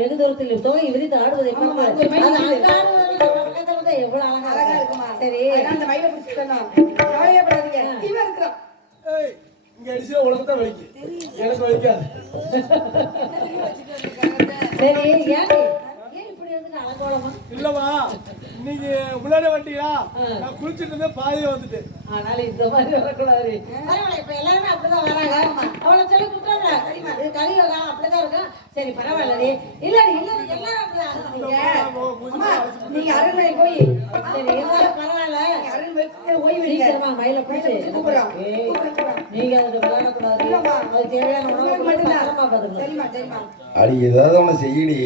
வெகு தூரத்தில் தோகை விரித்து ஆடுவதை எவ்வளவு அழகா இருக்குமா. சரி அந்த மயிலை பிடிச்சிட்டோம், கவலையப்படாதீங்க. இவன் இருக்கிறான் இங்க அடிச்சா உலகத்தை வலிக்கு, எனக்கு வலிக்காது. சரி ஏன் இப்படி வந்து அலங்கோலமா இல்லவா? இன்னைக்கு முன்னாடி வண்டியா நான் குளிச்சுட்டு இருந்தேன், பாதியே வந்துட்டேன். ஆனால இந்த மாதிரி வரக்கூடாது. பரவாயில்ல, இப்ப எல்லாருமே அப்படிதான் வராங்க. அவளை சொல்லி குற்றம் இது கலியோகம் அப்படிதான் இருக்கும். சரி பரவாயில்ல. இல்ல எல்லாரும் நீங்க அரண்மனை போய் சரி எல்லாரும் பரவாயில்ல, அரண்மனை ஓய்வு எடுக்கிறமா மயில பிடிச்சு நீங்க அதை விளையாடக்கூடாது. அது தேவையான உணவு மட்டும்தான். சரிமா சரிமா. அடி ஏதாவது ஒண்ணு செய்யடி.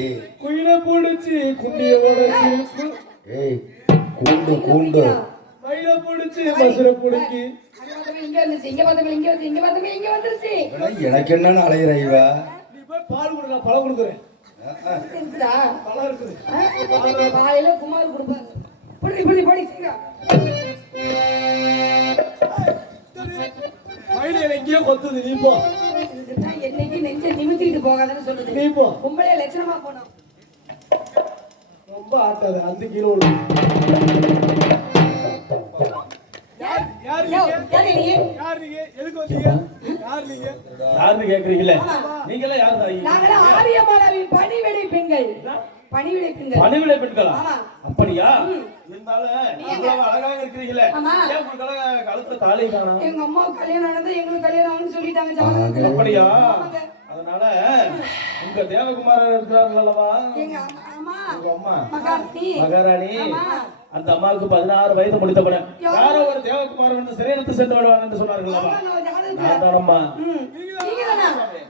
குயில பிடிச்சி குண்டிய உடைச்சு ஏய் கூண்டு கூண்டு மயில பிடிச்சி பசுர பிடிச்சி எனக்கு என்னன்னு அலையிற இவா நீ போய் பால் கொடுங்க பழம் கொடுக்குறேன் பழம் இருக்குது காலையில குமார் கொடுப்பாங்க மயில எங்கேயோ கொத்துது நீ போ என்னைக்கு நெஞ்ச நிமித்திட்டு போகாதுன்னு சொல்லுது நீ போ பொம்பளைய லட்சணமா போனோம் ரொம்ப ஆட்டாது அந்த கீழே விழுது யார் நீங்க எதுக்கு வந்தீங்க யார் நீங்க யாருன்னு கேக்குறீங்களே நீங்களே யாரு தாயி நாங்கள ஆரியமானவின் பணிவிடை பெண்கள் பணிவிடை பெண்கள் பணிவிடை பெண்களா ஆமா அப்படியா இருந்தாலும் அவ்வளவு அழகாக இருக்கிறீங்களே ஏன் உங்களுக்கு கழுத்துல தாலி காணோம் எங்க அம்மாவுக்கு கல்யாணம் ஆனது எங்களுக்கு கல்யாணம் ஆகும்னு சொல்லிட்டாங்க ஜாதகத்துல அப்படியா அதனால உங்க தேவகுமாரர் இருக்கிறார்கள் அல்லவா எங்க அம்மா உங்க அம்மா மகாராணி மகாராணி அந்த அம்மாவுக்கு 16 வயது முடித்தவுடன் யாரோ ஒரு தேவகுமாரன் வந்து சிறையிலிட்டு சென்று விடுவாங்க என்று சொன்னார்கள் அல்லவா நான்தானம்மா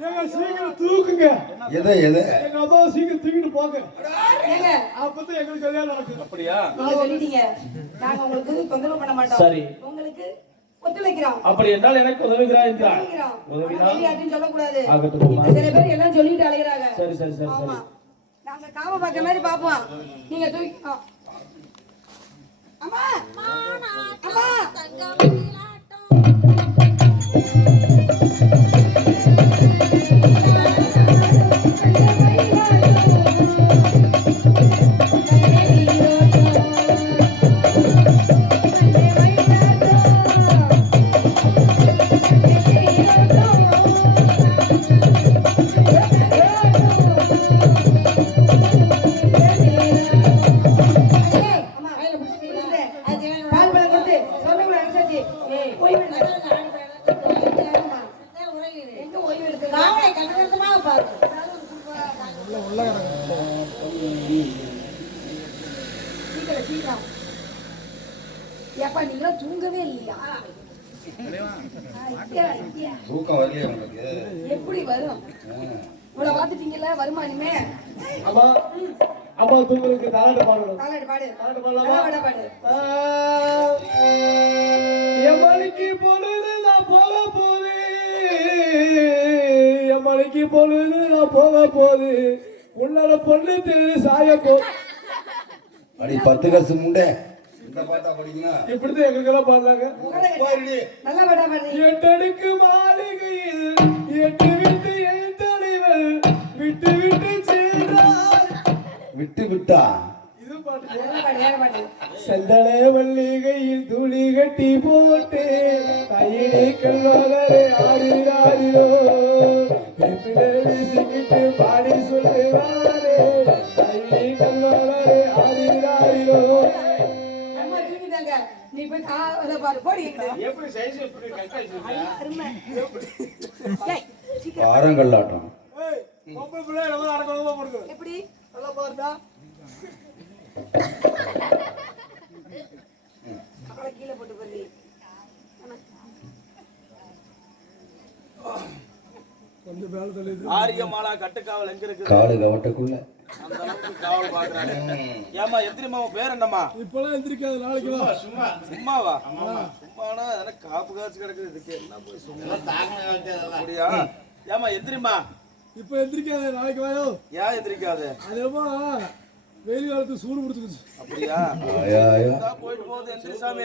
எங்க சீக்கிரம் தூக்குங்க எதை எதை எங்க அம்மா சீக்கிரம் தூக்கிட்டு போங்க ஏங்க அப்பதான் எங்களுக்கு கல்யாணம் நடக்குது அப்படியா நீங்க சொல்லிட்டீங்க நாங்க உங்களுக்கு தொந்தரவு பண்ண மாட்டோம் சரி உங்களுக்கு ஒத்துழைக்கிறோம் அப்படி என்றால் எனக்கு உதவுகிறாய் என்றார் உதவிக்கிறோம் சொல்லக்கூடாது ஆகட்டும் சில பேர் எல்லாம் சொல்லிட்டு அலைகிறாங்க சரி சரி சரி ஆமா நாங்க காம பார்க்க மாதிரி பாப்போம் நீங்க தூக்கி அம்மா அம்மா தூங்கவே இல்லையா தூக்கம் வரலையே உங்களுக்கு எப்படி வரும் இவ்வளவு பாத்துட்டீங்கல்ல வருமா இனிமே அம்மா அம்மா தூங்குறதுக்கு தாலாட்டு பாடணும் தாலாட்டு பாடு தாலாட்டு பாடலாமா பாடு எம்மணிக்கு பொழுது நான் போக போது எம்மணிக்கு பொழுது நான் போக போது உன்னோட பொண்ணு தெரு சாய போ அடி 10 காசு முண்டை இந்த பாட்டா படிக்கணும் இப்படிதான் எங்களுக்கெல்லாம் பாடுறாங்க நல்லா பாடா பாடு எட்டடுக்கு மாளிகையில் 8 விட்டு என் தலைவர் விட்டு விட்டு சென்றார் விட்டு விட்டா இது பாட்டு வேற பாடு செந்தள மல்லிகையில் துளி கட்டி போட்டு கையிலே கல்வாகரே ஆடினாரோ வீசிக்கிட்டு பாடி சொல்லுவாரே கையிலே கல்வாகரே ஆடினாரோ அம்மா தூங்கிட்டாங்க நீ போய் காலை பாரு போடி எப்படி சைஸ் எப்படி கரெக்ட்டா அருமை ஏய் பாரங்கள்லாட்டம் ஏய் பொம்பளை பிள்ளை நம்ம அடக்கமா போடுது எப்படி நல்லா பாருடா அவளை கீழே போட்டு போறீ கொஞ்சம் மேல தள்ளிது ஆரியமாலா கட்டுக்காவல் எங்க இருக்கு காடு கவட்டக்குள்ள அந்த அளவுக்கு காவல் பாக்குறாங்க ஏமா எந்திரிமா உன் பேர் என்னம்மா இப்பலாம் எந்திரிக்காது நாளைக்கு வா சும்மா சும்மாவா சும்மானா எனக்கு காப்பு காசு கிடக்குது இதுக்கு என்ன போய் சும்மா அப்படியா ஏமா எந்திரிமா இப்ப எந்திரிக்காது நாளைக்கு வாயோ ஏன் எந்திரிக்காது அதேமா வெயில் காலத்துக்கு சூடு பிடிச்சிருச்சு அப்படியா ஆயா போயிட்டு போகுது எந்திரி சாமி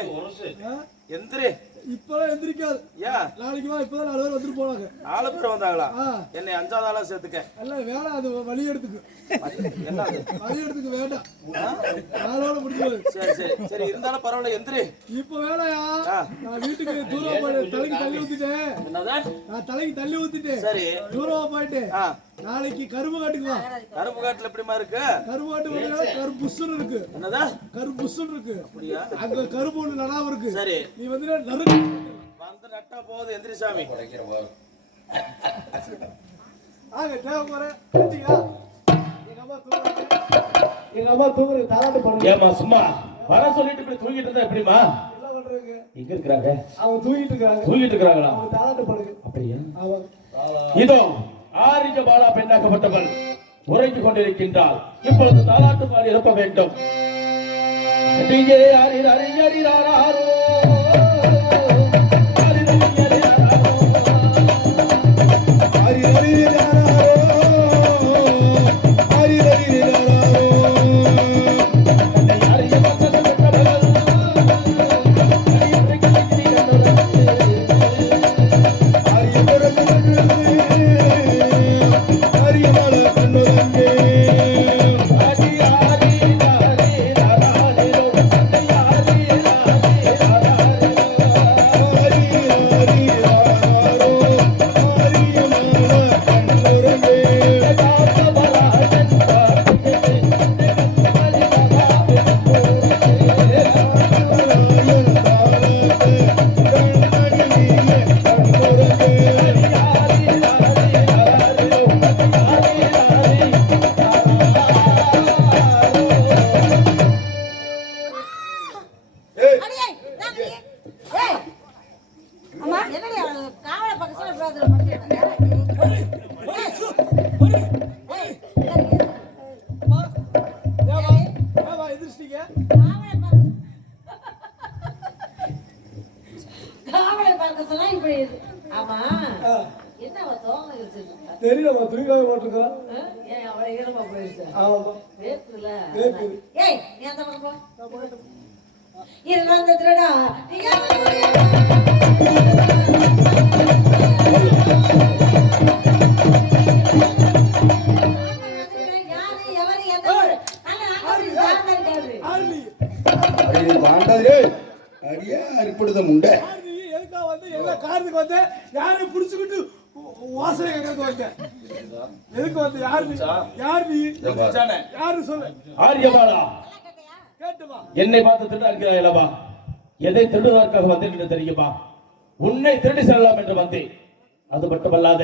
ஆ? எந்திரி இப்பலாம் எந்திரிக்காது ஏன் நாளைக்கு வா இப்பதான் 4 பேர் வந்துட்டு போனாங்க 4 பேர் வந்தாங்களா ஆ என்னை 5வது ஆளா சேர்த்துக்க எல்லாம் வேலை அது வழி எடுத்துக்கு என்ன அது வழி எடுத்துக்கு வேண்டாம் நாளோட முடிஞ்சது சரி சரி சரி இருந்தாலும் பரவாயில்ல எந்திரி இப்ப வேலையா நான் வீட்டுக்கு தூரமா போயிட்டு தலைக்கு தள்ளி ஊத்திட்டேன் என்னது நான் தலைக்கு தள்ளி ஊத்திட்டேன் சரி தூரமா போயிட்டு ஆ நாளைக்கு கரும்பு காட்டுக்கு வா கருப்பு காட்டுல எப்படிமா இருக்கு கரும்பு காட்டு வழியா கரும்புசுன்னு இருக்கு என்னதா கரும்புசுன்னு இருக்கு அப்படியா அங்க கரும்பு ஒண்ணு நடாம இருக்கு சரி நீ வந்து நறுக்கு வந்து நட்டா போகுது எந்திரி சாமி ஆக தேவை போறேன் கேட்டீங்களா எங்க அம்மா தூங்குறது தாராட்டு பண்ணுங்க ஏமா சும்மா வர சொல்லிட்டு இப்படி தூங்கிட்டு இருந்தா எப்படிமா என்ன பண்றாங்க எங்க இருக்காங்க அவங்க தூங்கிட்டு இருக்காங்க தூங்கிட்டு இருக்காங்களா அவங்க தாராட்டு பண்ணுங்க அப்படியா அவங்க இதோ ஆரிஜ பாலா பெண்ணாக்கப்பட்டவள் உறங்கிக் கொண்டிருக்கின்றாள் இப்பொழுது தாலாட்டு பாடி எழுப்ப வேண்டும் டிங்கே ஹரி ஹரி ஹரி ராரோ ஹரி ஹரி ராரோ ஹரி ஹரி ராரோ ஹரி ஹரி ராரோ ஹரி பக்கத்து பக்கபகல் ஹரி கிளி கண்டோரே ஹரி பரது ஹரி மல கண்டோரே ஹரி ஹரி ஹரி ராரோ ஹரி ஹரி ஹரி ராரோ ஹரி ஹரி ராரோ ஹரி மல கண்டோரே அடியே நாங்க ஏய் அம்மா என்னடி காவல பக்கத்துல பிராதர் பண்ணிட்டு காவல பக்கத்துல இப்படி ஆமா என்ன தோங்க வச்சிருக்கா தெரியலமா துணிக்காய போட்டிருக்கோம். ஏன் அவளை ஈரமா போயிடுச்சு ஆமா வேர்க்குதுல வேர்க்குது. ஏய் நீ அந்த பக்கம் போ இருந்த திருடா நீ யாரு எவரு எந்த ஆர்லி அடி வாண்டாதே அடியா அரிப்படுத முண்டை ஆர்லி எதுக்கா வந்து எல்லா காரணத்துக்கு வந்து யாரையும் புடிச்சுக்கிட்டு வாசனை கேட்கறது வந்தேன். எதுக்கு வந்து யார் நீ யாரு சொல்லு ஆரியபாலா கேட்டுமா என்னை பார்த்து திருடா இருக்கிறாய் அல்லவா? எதை திருடுவதற்காக வந்தேன் என்று தெரியுமா? உன்னை திருடி செல்லலாம் என்று வந்தேன். அது மட்டுமல்லாத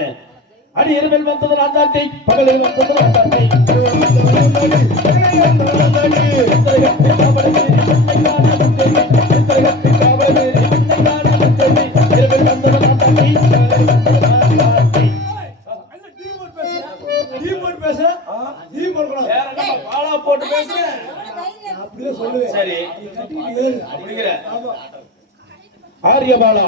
அடி இரவில் வந்தது நான் தாண்டி, பகலில் வந்தது நான் தாண்டி. இரவில் வந்தது நான் தாண்டி, பகலில் வந்தது நான் தாண்டி. என்ன டீமோட் பேச டீமோட் கூட வேற என்ன பாலா போட்டு பேசுறேன்? அப்படியே சொல்லுவேன். சரி கட்டிக்கிட்டு அப்படிங்கிற ஆமா ஆரியபாலா,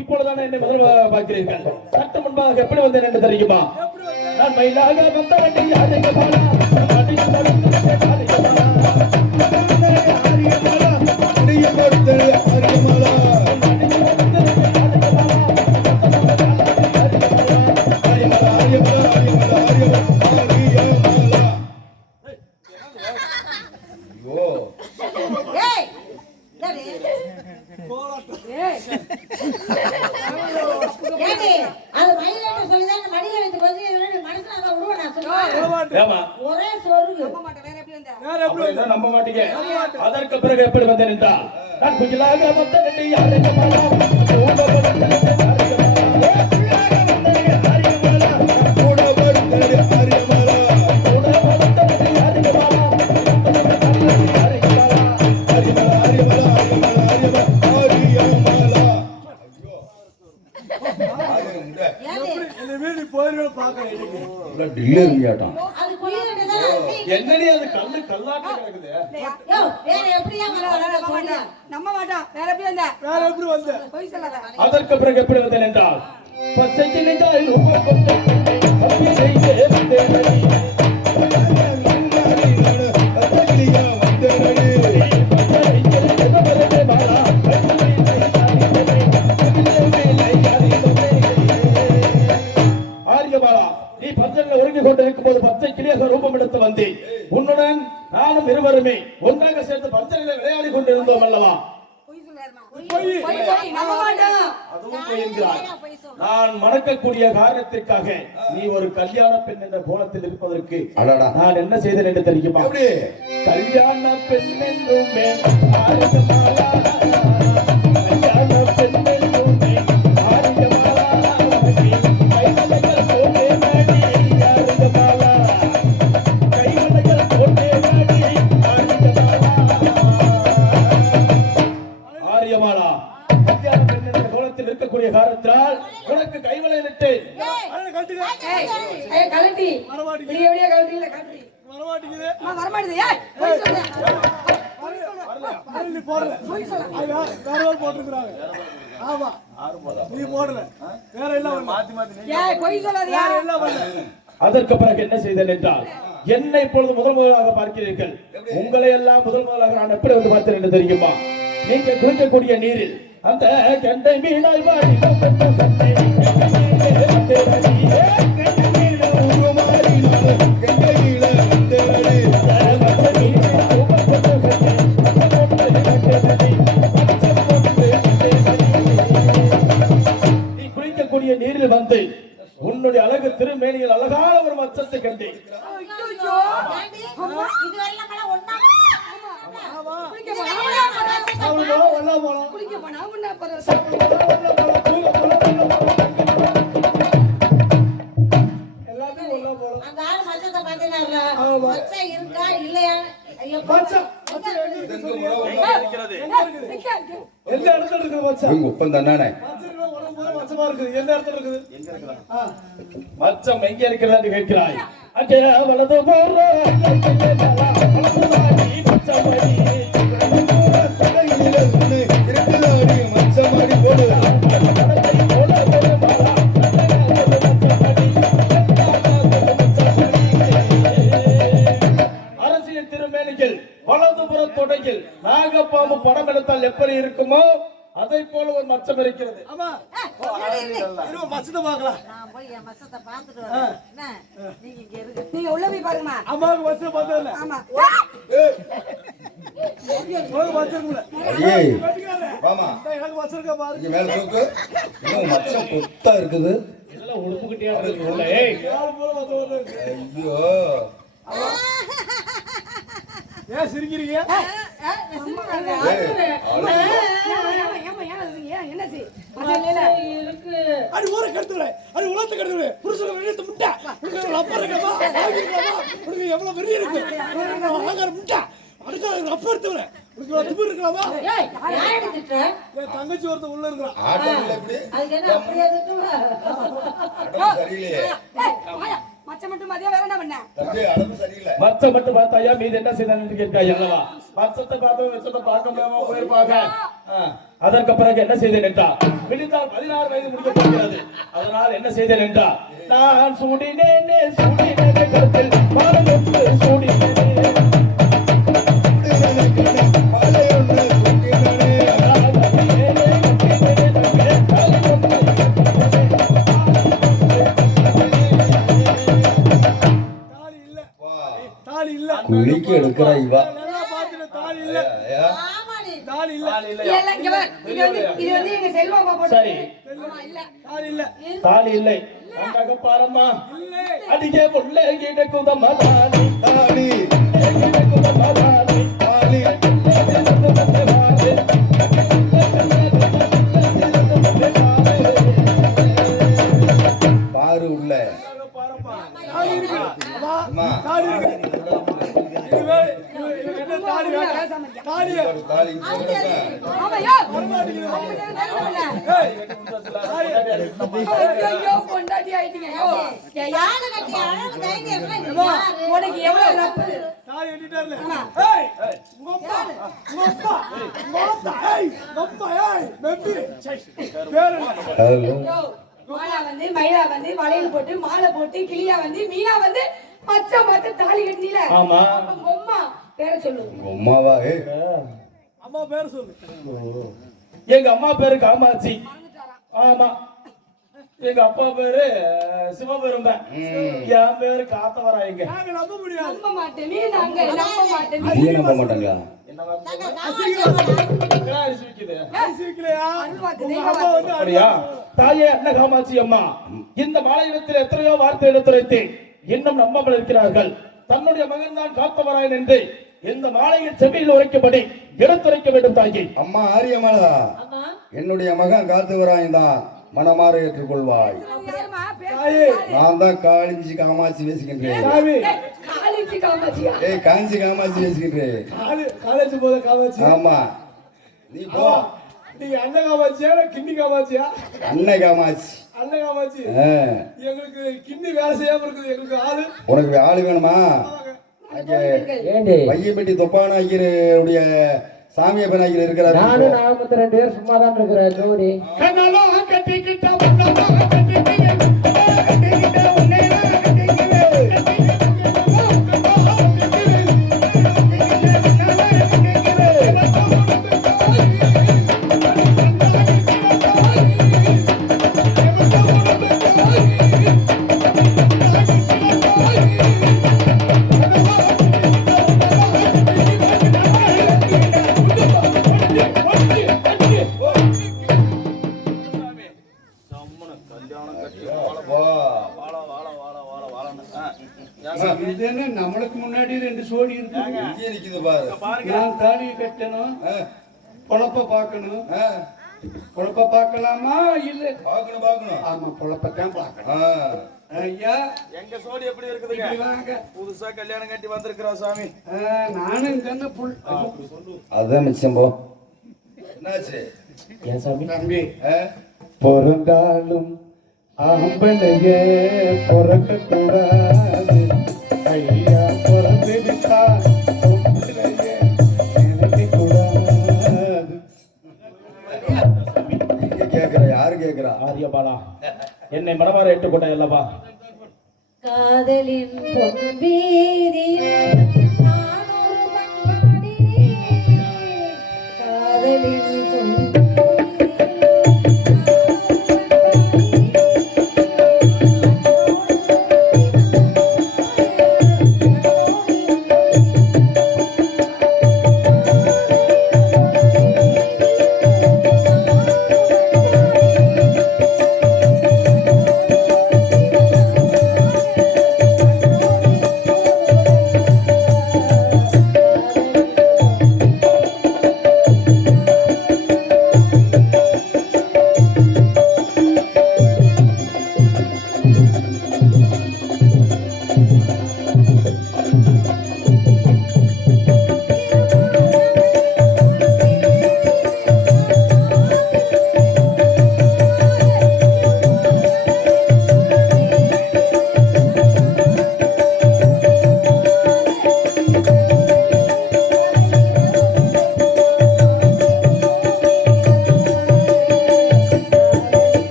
இப்பொழுதான என்னை முதல் பார்க்கிறீர்கள். சற்று முன்பாக எப்படி வந்தேன் என்று தெரியுமா? எப்படி வந்து நான் மயிலாக வந்த வண்டி ஆரியபாலா, அடிக்க வந்த ஆரியபாலா, ஆரியமலா அடிய கொடுத்து ஆரியமலா ஆரியமலா ஆரியமலா ஆரியமலா ஆரியமலா ஐயோ ஏய் டேடி ஏடி அது மயிலன்னு சொல்லிதான் மடியில வைத்து கொஞ்சம் மனசுல அத உருவ நான் சொல்றேன் ஏமா ஒரே சொருகு வேற எப்படி அப்ப இதை நம்ப மாட்டீங்க. அதற்கு பிறகு எப்படி வந்தேன் என்றால், நான் குயிலாக வந்த வண்டி ஆரியபாலா, கூட வருது ஆரியமலா ஆரியமலா ஆரியமலா ஆரியமலா ஆரியமலா ஐயோ ஆரியமலா முண்டை ஏடி இந்த வீடு போயிரும் பார்க்க எனக்கு உள்ள டில்லர் கேட்டான் அது குளிரன்னு தான் அரிசி என்னடி அது கல்லு கல்லாட்ட கிடக்குது? யோ வேற எப்படியா சொல்றா நம்ப மாட்டான் வேற எப்படி வந்த வேற எப்படி வந்து போய் சொல்லாத அதற்கு பிறகு எப்படி வந்தேன் என்றால், பச்சைக்கு நெஞ்சாய் உப்பு கொண்டு அப்படியே செய்தே வந்தேனடி. பத்தகிலியா வந்தனடி ஆரியபாலா, நீ பஞ்சங்கள் ஒருங்கிக் கொண்டிருக்கும் போது பச்சை கிளியாக ரூபம் எடுத்து வந்தேன். உன்னுடன் நானும் இருவருமே ஒன்றாக சேர்ந்து பஞ்சனில விளையாடி கொண்டிருந்தோம் அல்லவா? போய் சொல்லாருமா போய் போய் நம்ப மாட்டான் அதுவும் போய் என்கிறார். நான் மணக்கக்கூடிய காரணத்திற்காக நீ ஒரு கல்யாண பெண் என்ற கோலத்தில் இருப்பதற்கு அடடா நான் என்ன செய்தேன் என்று தெரியுமா? எப்படி கல்யாண பெண் என்றுமே ஆரியமாலா, கல்யாண பெண் என்றுமே ஆரியமாலா, கைவளைகள் போட்டே நடி ஆரியமாலா, கைவளைகள் போட்டே நடி ஆரியமாலா. கல்யாண பெண் என்ற கோலத்தில் இருக்கக்கூடிய காரணத்தினால் உனக்கு கைவளையிட்டேன். ஏய் கலட்டி வரமாட்டேங்குது. நீ எப்படியே கலட்டி இல்ல கலட்டி வரமாட்டேங்குது வரமாட்டேது ஏய் போய் சொல்லு பாரு, நீ போடல. அது வேற ஒரு போட்டிருக்கிறாங்க. ஆமா நீ போடல. வேற எல்லாம் ஏய் பொய் சொல்லாதயா. வேற எல்லாம் பண்ணல. அதற்கு பிறகு என்ன செய்தேன் என்றால், என்னை இப்பொழுது முதலாக பார்க்கிறீர்கள். உங்களை எல்லாம் முதலாக நான் எப்படி வந்து பார்த்தேன் என்று தெரியுமா? நீங்க குளிக்கக்கூடிய நீரில் அந்த கெண்டை மீனாய் வாடி கண்டை நீ குளிக்கக்கூடிய நீரில் வந்து உன்னுடைய அழகு திருமேனியில் அழகான ஒரு மச்சத்தை கண்டேன். ஐயோ குளிக்க போனா முன்னா அந்த ஆளு மச்சத்தை பார்த்தீங்கல்ல, மச்சம் இருக்கா இல்லையா? ஐயோ, எந்த இடத்துல இருக்குது மச்சான்? உங்க ஒப்பம் தானே மச்சமா இருக்குது. எந்த இடத்துல இருக்குது? மச்சம் எங்க இருக்கிறதா என்று கேட்கிறாய். அங்கே வலது போற அரசியல் திருமேனிகள் வலதுபுற தொடையில் நாகப்பாம்பு படம் எடுத்தால் எப்படி இருக்குமோ அதை போல ஒரு மச்சம் இருக்கிறது. ஆமா மச்சத்தை பார்க்கலாம். நான் போய் என் மச்சத்தை பார்த்துட்டு வரேன். என்ன? நீங்க இங்க இருங்க. நீங்க உள்ள போய் பாருங்கம்மா. அம்மாவுக்கு மச்சத்தை பார்த்தது இல்ல. ஆமா மச்சிருக்குல. அடியே வாமா எனக்கு மச்சிருக்க பாரு. இங்க மேல தூக்கு. இன்னும் மச்சம் கொத்தா இருக்குது. இதெல்லாம் உடுப்புக்கிட்டே இருக்குல்ல. ஏய் யாரு போல மச்சம் வருது? ஐயோ ஏன் சிரிக்கிறீங்க? என்ன செய் இருக்கு. அடி ஊரை கெடுத்துவிட. அடி உலகத்தை கெடுத்துவிட. புருஷனை வெளியேத்த முட்டை. உனக்கு அப்பா இருக்கமா? உனக்கு எவ்வளவு வெறி இருக்கு? அலங்கார முட்டை. அடுத்த அப்பா எடுத்துவிட. உனக்கு திமிரு இருக்கலாமா? ஏய், யாரை திட்டுற? என் தங்கச்சி ஒருத்தன் உள்ள இருக்கிறான். ஆட்டம் எப்படி அதுக்கு என்ன அப்படியே திட்டுவ? அடம் சரியில்லையே. மச்சம் மட்டும் மதியம் வேற என்ன பண்ண? தம்பி அடம் சரியில்லை. மச்சம் மட்டும் பார்த்தாயா மீது என்ன செய்தான்னு கேட்காய் அல்லவா? மச்சத்தை பார்த்து வச்சத்தை பார்க்க முடியாம போயிருப்பாங்க. அதற்கு பிறகு என்ன செய்தேன் என்றால், விழுந்தால் 16 வயது முடிக்க போகிறது. அதனால் என்ன செய்தேன் என்றால், நான் சூடினேனே சூடினேனே கருத்தில் மாலையொன்று சூடினேனே தாலி இல்ல. குளிக்க எடுக்கிற இவா. நல்லா பாத்துட்டு தாலி இல்ல. ஆமாடி. தாலி இல்ல. இல்ல இங்க வா. இது வந்து எங்க செல்வம் போட்டு. சரி ஆமா இல்ல. தாலி இல்ல. தாலி இல்லை. அங்க பாரம்மா. இல்லை. அடிக்கே பொல்லே கிட்ட குதமா தாலி தாலி கிட்ட குதமா தாலி தாலி பாரு உள்ள. பாருப்பா. தாலி இருக்கு. அம்மா தாலி இருக்கு. இதுவே இது என்ன தாலி வேணும்? தாலி. தாலி போடுறப்ப ஆமா யா. வரமாட்டேங்குது. ஏய் ஏய். தாலி. ஐயோ பொண்டாட்டி ஆயிட்டீங்க. யோ யாரு கட்டி அழகு தைரியம் என்ன? இது யாரு? உனக்கு எவ்வளவு ரப்பு? தாலி எடிட்டர்ல. ஏய். உங்கப்பா. உங்கப்பா. உங்கப்பா. ஏய். உங்கப்பா. ஏய். நம்பி. பேரு ஹலோ யோ மாலா வந்து மயிலா வந்து வளையல் போட்டு மாலை போட்டு கிளியா வந்து மீனா வந்து மச்சம் பார்த்து தாலி கட்டில. ஆமா. அம்மா பேரை சொல்லு. அம்மாவா? ஏய் அம்மா பேர் சொல்லு. எங்க அம்மா பேரு காமாட்சி. ஆமா. எங்க அப்பா பேரு சிவபெரும்பன். என் பேரு காத்தவராயங்க. நாங்க நம்ப முடியாது. நம்ப மாட்டேன் நீ நாங்க நம்ப மாட்டேன் நீ நம்ப மாட்டாங்களா? ஐசிக்கலையா? உங்க அம்மா வந்து அப்படியா? தாயே அன்ன காமாட்சி அம்மா, இந்த மாலையிடத்தில் எத்தனையோ வார்த்தை எடுத்துரைத்தேன், இன்னும் நம்பாமல் இருக்கிறார்கள். தன்னுடைய மகன் தான் காத்தவராயன் என்று இந்த மாலையில் செவியில் உரைக்கப்படி எடுத்துரைக்க வேண்டும் தாயே. அம்மா ஆரியமானதா? ஆமா. என்னுடைய மகன் காத்துவராயன் தான். மனமாற ஏற்றுக்கொள்வாய். யாருமா தாயே. நான் தான் காளிஞ்சி காமாட்சி பேசுகின்றேன். சாமி. காலேஜ் காமாச்சியா? ஏய் காஞ்சி காமாட்சி பேசுகின்றேன். காலேஜ் போத காமாட்சி. ஆமா நீ போ. நீங்க அண்ணன் காமாட்சியா இல்ல கிண்ணி காமாட்சியா? அன்னை காமாட்சி. அண்ணன் காமாட்சி. ஆ. எங்களுக்கு கிண்ணி வேலை செய்யாம இருக்குது. எங்களுக்கு ஆளு. உனக்கு ஆளு வேணுமா? அங்கே வையம்பட்டி தொப்பான ஐயருடைய சாமியை பனாக்கில் இருக்கிறாரு நானும் நாமத்து 2 பேர் சும்மா தான் இருக்கிறேன் ஜோடி. கண்ணெல்லாம் கட்டிக்கிட்டா முன்னெல்லாம் கட்டிக்கிட்டா கட்டிக்கிட்டா உன்னையெல்லாம் நம்மளுக்கு முன்னாடி 2 சோடி இருக்கு. இங்கே நிக்குது பாரு. நான் தாலி கட்டணும், பொழப்ப பார்க்கணும். பொழப்ப பார்க்கலாமா இல்ல? பார்க்கணும். ஆமா, பொழப்பத்தான் பார்க்கணும். ஐயா, எங்க சோடி எப்படி இருக்குதுங்க? இப்படி வாங்க. புதுசா கல்யாணம் கட்டி வந்திருக்கிறோம் சாமி. நானும் கண்ணு புல். அதுதான் மிச்சம் போ. என்னாச்சு ஏன் சாமி? தம்பி, பிறந்தாலும் ஆம்பளையே பிறக்கக்கூடாது. ஐயா பிறந்து விட்டா பொம்பளையே நினைக்கக்கூடாது. எங்க கேக்குற? யாரு கேக்குறா? ஆரியபாலா, என்னை மனமாற ஏற்றுக்கொண்ட அல்லவா? காதலின் பொன்வீதியில் நானொரு மண்பாடினேன். காதலின் பொன்வீதியில்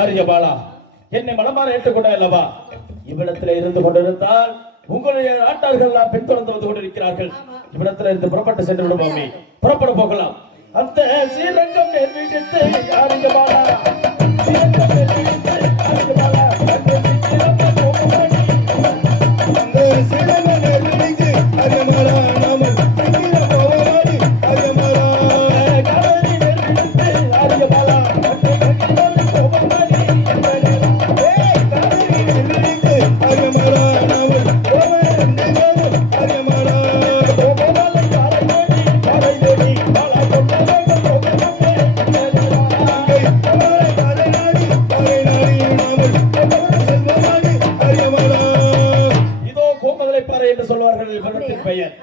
ஆரியபாலா, என்னை மனமாற ஏற்றுக்கொண்ட அல்லவா? இவ்விடத்தில் இருந்து கொண்டிருந்தால் உங்களுடைய நாட்டார்கள் எல்லாம் பின்தொடர்ந்து வந்து கொண்டிருக்கிறார்கள். இவ்விடத்தில் இருந்து புறப்பட்டு சென்று விடுவோமே. புறப்பட போகலாம். அந்த ஸ்ரீரங்கம் நேர்விட்டு ஆரியபாலா, ஸ்ரீரங்கம் நேர்விட்டு ஆரியபாலா, அந்த ஸ்ரீரங்கம் போகும்படி அந்த சிலம நெருங்கி அரியமலா நாம சிங்கிர போவாடி அரியமலா காவேரி நேர்விட்டு ஆரியபாலா, அந்த கங்கிரல் போகும்படி ஏய் காவேரி நெருங்கி அரியமலா நாம போவாடி அரியமலா கோபமாலை காலையேடி பாலா கொண்டவங்க போகும்படி இதோ கோமதலை பாறை என்று சொல்வார்கள் இவரத்தின் பெயர்.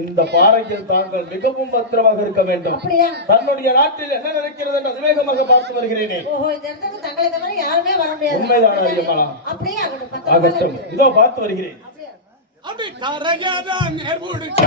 இந்த பாறையில் தாங்கள் மிகவும் பத்திரமாக இருக்க வேண்டும். அப்படியா? தன்னுடைய நாட்டில் என்ன நடக்கிறது என்று அதிவேகமாக பார்த்து வருகிறேனே. ஓஹோ, இந்த இடத்துக்கு தங்களை தவிர யாருமே வர முடியாது. உண்மைதான் ஆரியமாலா. அப்படியே ஆகட்டும். ஆகட்டும், இதோ பார்த்து வருகிறேன். அப்படியே அப்படி தரையாதான் நேர்புடிச்சு